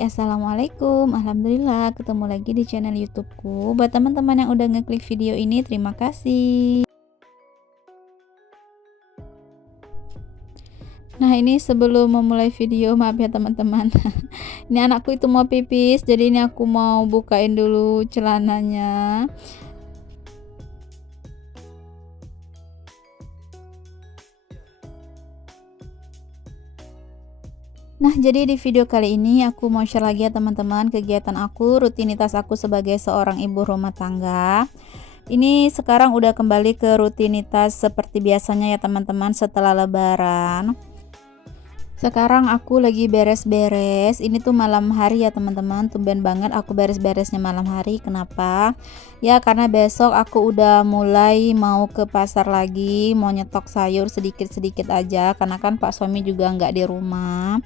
Hai, assalamualaikum. Alhamdulillah ketemu lagi di channel YouTubeku. Buat teman-teman yang udah ngeklik video ini, terima kasih. Nah, ini sebelum memulai video, maaf ya teman-teman. Ini anakku itu mau pipis, jadi ini aku mau bukain dulu celananya. Nah, jadi di video kali ini aku mau share lagi ya teman-teman kegiatan aku, rutinitas aku sebagai seorang ibu rumah tangga. Ini sekarang udah kembali ke rutinitas seperti biasanya ya teman-teman setelah lebaran. Sekarang aku lagi beres-beres. Ini tuh malam hari ya teman-teman. Tumben banget aku beres-beresnya malam hari. Kenapa? Ya karena besok aku udah mulai mau ke pasar lagi, mau nyetok sayur sedikit-sedikit aja karena kan Pak suami juga nggak di rumah.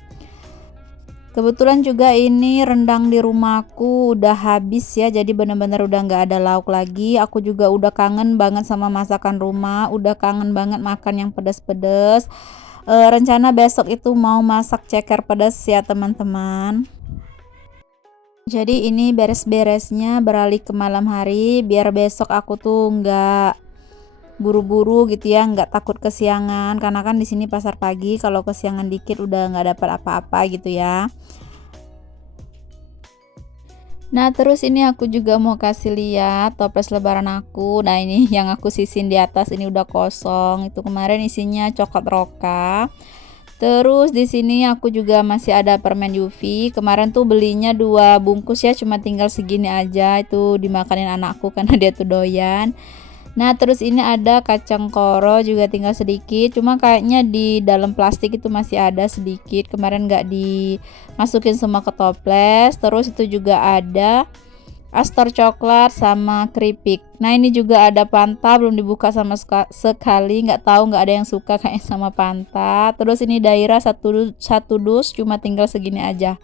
Kebetulan juga ini rendang di rumahku udah habis ya, jadi bener-bener udah nggak ada lauk lagi. Aku juga udah kangen banget sama masakan rumah, udah kangen banget makan yang pedas-pedas. Rencana besok itu mau masak ceker pedas ya teman-teman. Jadi ini beres-beresnya beralih ke malam hari biar besok aku tuh nggak buru-buru gitu ya, nggak takut kesiangan karena kan di sini pasar pagi, kalau kesiangan dikit udah nggak dapat apa-apa gitu ya. Nah, terus ini aku juga mau kasih lihat toples lebaran aku. Nah, ini yang aku sisin di atas ini udah kosong. Itu kemarin isinya coklat roka. Terus di sini aku juga masih ada permen UV. Kemarin tuh belinya 2 bungkus ya, cuma tinggal segini aja. Itu dimakanin anakku karena dia tuh doyan. Nah, terus ini ada kacang koro juga tinggal sedikit. Cuma kayaknya di dalam plastik itu masih ada sedikit. Kemarin nggak dimasukin semua ke toples. Terus itu juga ada Astor coklat sama keripik. Nah, ini juga ada Fanta belum dibuka sama sekali. Nggak tahu, nggak ada yang suka kayaknya sama Fanta. Terus ini daerah satu dus cuma tinggal segini aja.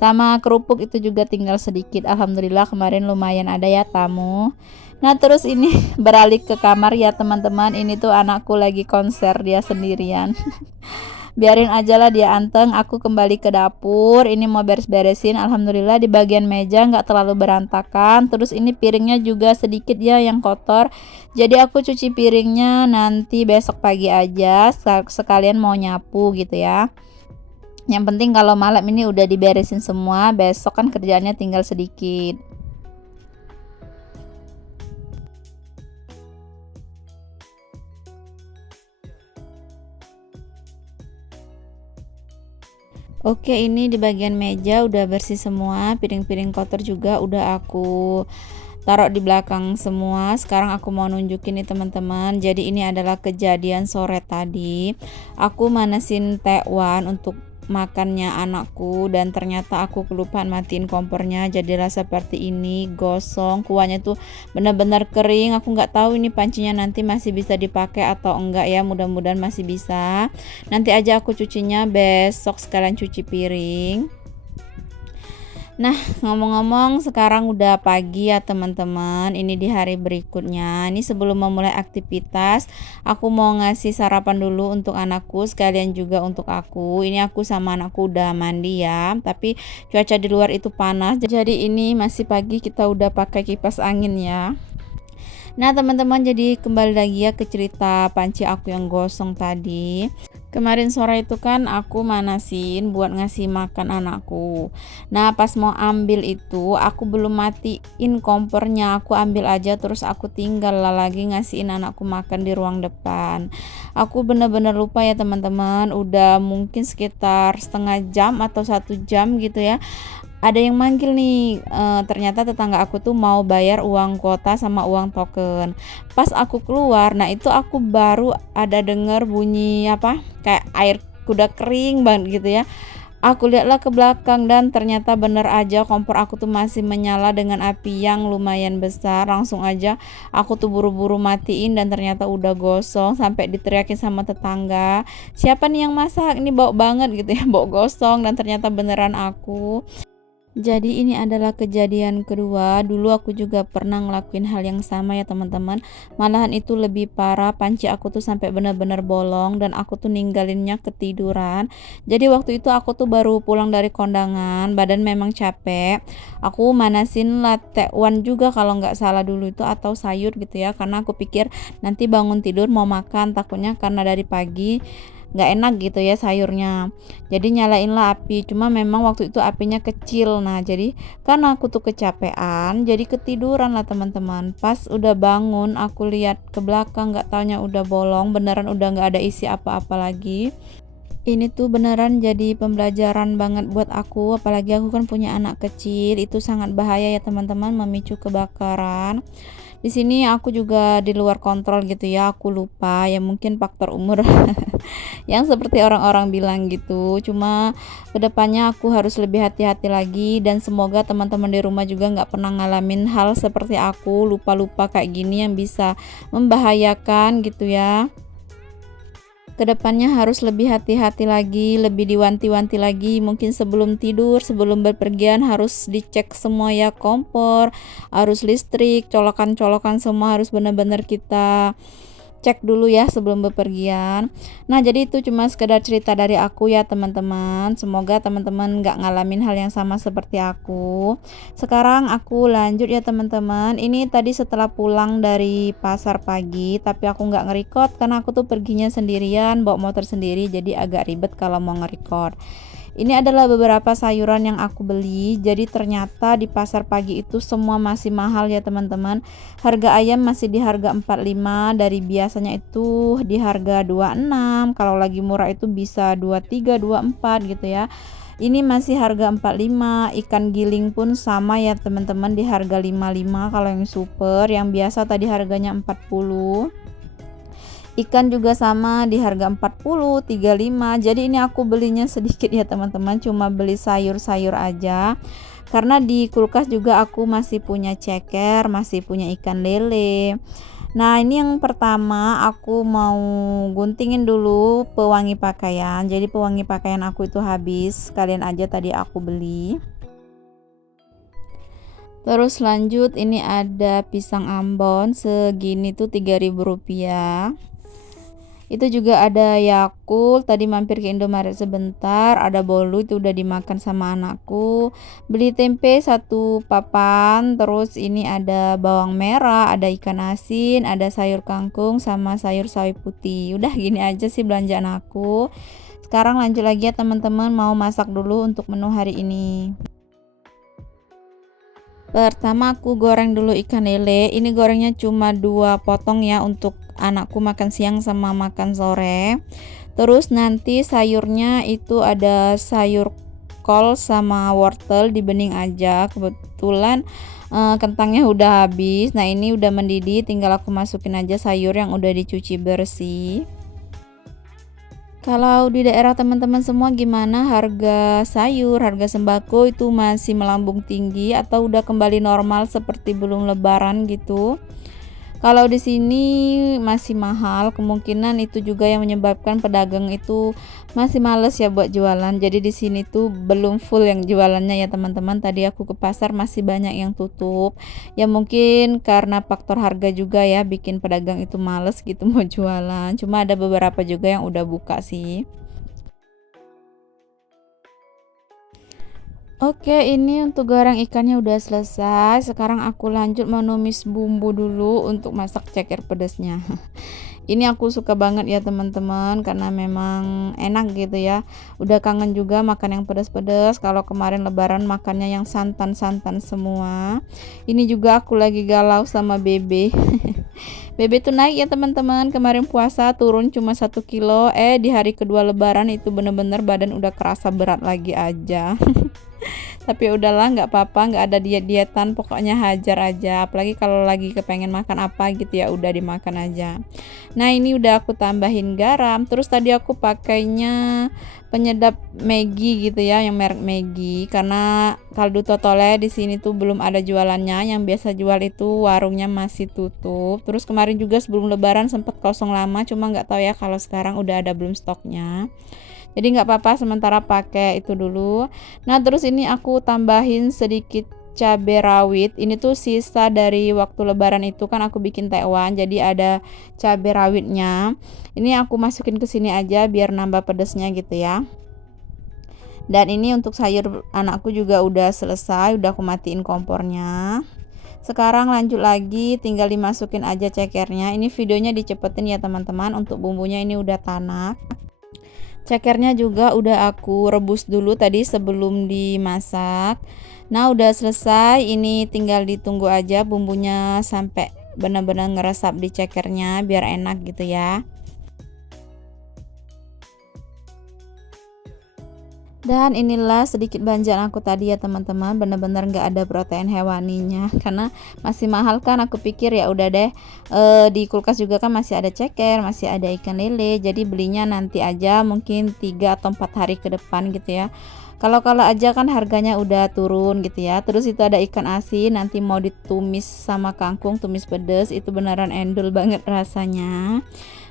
Sama kerupuk itu juga tinggal sedikit. Alhamdulillah kemarin lumayan ada ya tamu. Nah, terus ini beralih ke kamar ya teman-teman. Ini tuh anakku lagi konser dia sendirian. Biarin aja lah dia anteng. Aku kembali ke dapur. Ini mau beres-beresin. Alhamdulillah di bagian meja nggak terlalu berantakan. Terus ini piringnya juga sedikit ya yang kotor. Jadi aku cuci piringnya nanti besok pagi aja. Sekalian mau nyapu gitu ya. Yang penting kalau malam ini udah diberesin semua. Besok kan kerjaannya tinggal sedikit. Oke, ini di bagian meja udah bersih semua, piring-piring kotor juga udah aku taruh di belakang semua. Sekarang aku mau nunjukin nih teman-teman. Jadi ini adalah kejadian sore tadi. Aku manasin tekwan untuk makannya anakku dan ternyata aku kelupaan matiin kompornya, jadilah seperti ini, gosong. Kuahnya tuh benar-benar kering. Aku nggak tahu ini pancinya nanti masih bisa dipakai atau enggak ya, mudah-mudahan masih bisa. Nanti aja aku cucinya besok sekalian cuci piring. Nah, ngomong-ngomong sekarang udah pagi ya teman-teman. Ini di hari berikutnya. Ini sebelum memulai aktivitas, aku mau ngasih sarapan dulu untuk anakku sekalian juga untuk aku. Ini aku sama anakku udah mandi ya. Tapi cuaca di luar itu panas. Jadi ini masih pagi kita udah pakai kipas angin ya. Nah teman-teman, jadi kembali lagi ya ke cerita panci aku yang gosong tadi. Kemarin sore itu kan aku manasin buat ngasih makan anakku. Nah pas mau ambil itu aku belum matiin kompornya. Aku ambil aja terus aku tinggal lah lagi ngasihin anakku makan di ruang depan. Aku bener-bener lupa ya teman-teman. Udah mungkin sekitar setengah jam atau 1 jam gitu ya. Ada yang manggil nih, ternyata tetangga aku tuh mau bayar uang kuota sama uang token. Pas aku keluar, nah itu aku baru ada denger bunyi apa, kayak air kuda kering banget gitu ya. Aku lihatlah ke belakang dan ternyata bener aja kompor aku tuh masih menyala dengan api yang lumayan besar. Langsung aja aku tuh buru-buru matiin dan ternyata udah gosong, sampai diteriakin sama tetangga, siapa nih yang masak, ini bau banget gitu ya, bau gosong, dan ternyata beneran aku. Jadi ini adalah kejadian kedua. Dulu aku juga pernah ngelakuin hal yang sama ya teman-teman. Malahan itu lebih parah, panci aku tuh sampai benar-benar bolong dan aku tuh ninggalinnya ketiduran. Jadi waktu itu aku tuh baru pulang dari kondangan, badan memang capek. Aku manasin latte one juga kalau nggak salah dulu itu, atau sayur gitu ya. Karena aku pikir nanti bangun tidur mau makan, takutnya karena dari pagi nggak enak gitu ya sayurnya. Jadi nyalainlah api, cuma memang waktu itu apinya kecil. Nah jadi karena aku tuh kecapean, jadi ketiduran lah teman-teman. Pas udah bangun aku lihat ke belakang, nggak taunya udah bolong, beneran udah nggak ada isi apa-apa lagi. Ini tuh beneran jadi pembelajaran banget buat aku, apalagi aku kan punya anak kecil. Itu sangat bahaya ya teman-teman, memicu kebakaran. Di sini aku juga di luar kontrol gitu ya, aku lupa ya, mungkin faktor umur yang seperti orang-orang bilang gitu. Cuma kedepannya aku harus lebih hati-hati lagi, dan semoga teman-teman di rumah juga nggak pernah ngalamin hal seperti aku, lupa-lupa kayak gini yang bisa membahayakan gitu ya. Kedepannya harus lebih hati-hati lagi, lebih diwanti-wanti lagi. Mungkin sebelum tidur, sebelum berpergian harus dicek semua ya, kompor, arus listrik, colokan-colokan semua harus benar-benar kita cek dulu ya sebelum bepergian. Nah jadi itu cuma sekedar cerita dari aku ya teman-teman. Semoga teman-teman nggak ngalamin hal yang sama seperti aku. Sekarang aku lanjut ya teman-teman. Ini tadi setelah pulang dari pasar pagi, tapi aku nggak nge-record karena aku tuh perginya sendirian, bawa motor sendiri, jadi agak ribet kalau mau nge-record. Ini adalah beberapa sayuran yang aku beli. Jadi ternyata di pasar pagi itu semua masih mahal ya teman-teman. Harga ayam masih di harga 45, dari biasanya itu di harga 26. Kalau lagi murah itu bisa 23, 24 gitu ya. Ini masih harga 45. Ikan giling pun sama ya teman-teman, di harga 55 kalau yang super. Yang biasa tadi harganya 40. Ikan juga sama di harga 40, 35. Jadi ini aku belinya sedikit ya teman-teman, cuma beli sayur-sayur aja. Karena di kulkas juga aku masih punya ceker, masih punya ikan lele. Nah, ini yang pertama aku mau guntingin dulu pewangi pakaian. Jadi pewangi pakaian aku itu habis, kalian aja tadi aku beli. Terus lanjut, ini ada pisang Ambon segini tuh 3.000 rupiah. Itu juga ada Yakult, tadi mampir ke Indomaret sebentar, ada bolu itu udah dimakan sama anakku. Beli tempe satu papan, terus ini ada bawang merah, ada ikan asin, ada sayur kangkung sama sayur sawi putih. Udah gini aja sih belanjaan aku. Sekarang lanjut lagi ya teman-teman, mau masak dulu untuk menu hari ini. Pertama aku goreng dulu ikan lele. Ini gorengnya cuma 2 potong ya, untuk anakku makan siang sama makan sore. Terus nanti sayurnya itu ada sayur kol sama wortel di bening aja. Kebetulan kentangnya udah habis. Nah ini udah mendidih, tinggal aku masukin aja sayur yang udah dicuci bersih. Kalau di daerah teman-teman semua gimana, harga sayur, harga sembako itu masih melambung tinggi atau udah kembali normal seperti belum lebaran gitu? Kalau di sini masih mahal, kemungkinan itu juga yang menyebabkan pedagang itu masih males ya buat jualan. Jadi di sini tuh belum full yang jualannya ya teman-teman. Tadi aku ke pasar masih banyak yang tutup. Ya mungkin karena faktor harga juga ya, bikin pedagang itu males gitu mau jualan. Cuma ada beberapa juga yang udah buka sih. Oke, ini untuk goreng ikannya udah selesai. Sekarang aku lanjut menumis bumbu dulu untuk masak ceker pedasnya. Ini aku suka banget ya teman-teman, karena memang enak gitu ya. Udah kangen juga makan yang pedas-pedas. Kalau kemarin lebaran makannya yang santan-santan semua. Ini juga aku lagi galau sama Bebe. Bebe tuh naik ya teman-teman. Kemarin puasa turun cuma 1 kilo. Di hari kedua lebaran itu bener-bener badan udah kerasa berat lagi aja. Tapi udahlah, nggak apa-apa, nggak ada diet-dietan, pokoknya hajar aja. Apalagi kalau lagi kepengen makan apa gitu ya udah dimakan aja. Nah ini udah aku tambahin garam. Terus tadi aku pakainya penyedap Maggi gitu ya, yang merek Maggi, karena kaldu totole di sini tuh belum ada jualannya. Yang biasa jual itu warungnya masih tutup. Terus kemarin juga sebelum lebaran sempat kosong lama, cuma nggak tahu ya kalau sekarang udah ada belum stoknya. Jadi nggak apa-apa sementara pakai itu dulu. Nah, terus ini aku tambahin sedikit cabai rawit. Ini tuh sisa dari waktu lebaran itu kan aku bikin tekwan, jadi ada cabai rawitnya. Ini aku masukin ke sini aja biar nambah pedesnya gitu ya. Dan ini untuk sayur anakku juga udah selesai, udah aku matiin kompornya. Sekarang lanjut lagi, tinggal dimasukin aja cekernya. Ini videonya dicepetin ya teman-teman, untuk bumbunya ini udah tanak. Cekernya juga udah aku rebus dulu tadi sebelum dimasak. Nah, udah selesai, ini tinggal ditunggu aja bumbunya sampai benar-benar ngeresap di cekernya biar enak gitu ya. Dan inilah sedikit belanjaan aku tadi ya teman-teman, bener-bener nggak ada protein hewaninya karena masih mahal kan. Aku pikir ya udah deh, di kulkas juga kan masih ada ceker, masih ada ikan lele, jadi belinya nanti aja mungkin 3 atau 4 hari ke depan gitu ya. Kalau aja kan harganya udah turun gitu ya. Terus itu ada ikan asin, nanti mau ditumis sama kangkung, tumis pedes, itu beneran endul banget rasanya.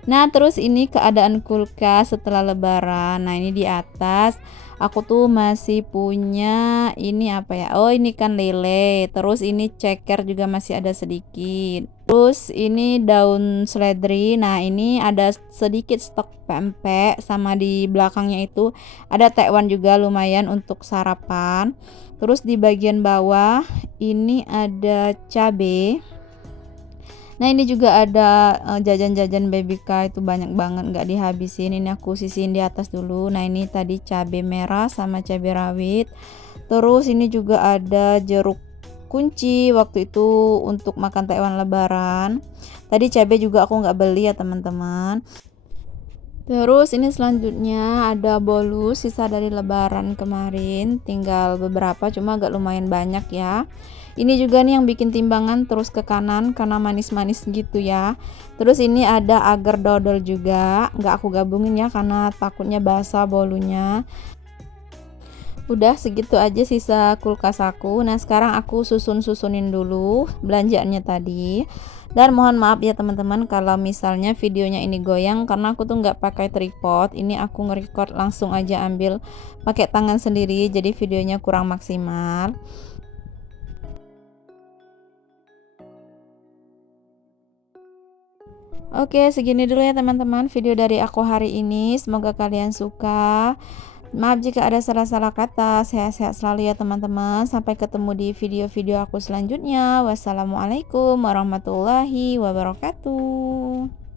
Nah, terus ini keadaan kulkas setelah lebaran. Nah, ini di atas aku tuh masih punya ini apa ya? Oh, ini kan lele. Terus ini ceker juga masih ada sedikit. Terus ini daun seledri. Nah, ini ada sedikit stok pempek, sama di belakangnya itu ada tekwan juga lumayan untuk sarapan. Terus di bagian bawah ini ada cabe. Nah, ini juga ada jajan-jajan BBK itu banyak banget nggak dihabisin. Ini aku sisihin di atas dulu. Nah, ini tadi cabai merah sama cabai rawit. Terus ini juga ada jeruk kunci waktu itu untuk makan tekwan lebaran. Tadi cabai juga aku nggak beli ya teman-teman. Terus ini selanjutnya ada bolus sisa dari lebaran kemarin, tinggal beberapa cuma agak lumayan banyak ya. Ini juga nih yang bikin timbangan terus ke kanan karena manis-manis gitu ya. Terus ini ada agar dodol juga, nggak aku gabungin ya karena takutnya basah bolunya. Udah segitu aja sisa kulkas aku. Nah, sekarang aku susunin dulu belanjaannya tadi. Dan mohon maaf ya teman-teman kalau misalnya videonya ini goyang karena aku tuh nggak pakai tripod. Ini aku nge-record langsung aja ambil pakai tangan sendiri, jadi videonya kurang maksimal. Oke, segini dulu ya teman-teman video dari aku hari ini. Semoga kalian suka. Maaf jika ada salah-salah kata. Sehat-sehat selalu ya teman-teman. Sampai ketemu di video-video aku selanjutnya. Wassalamualaikum warahmatullahi wabarakatuh.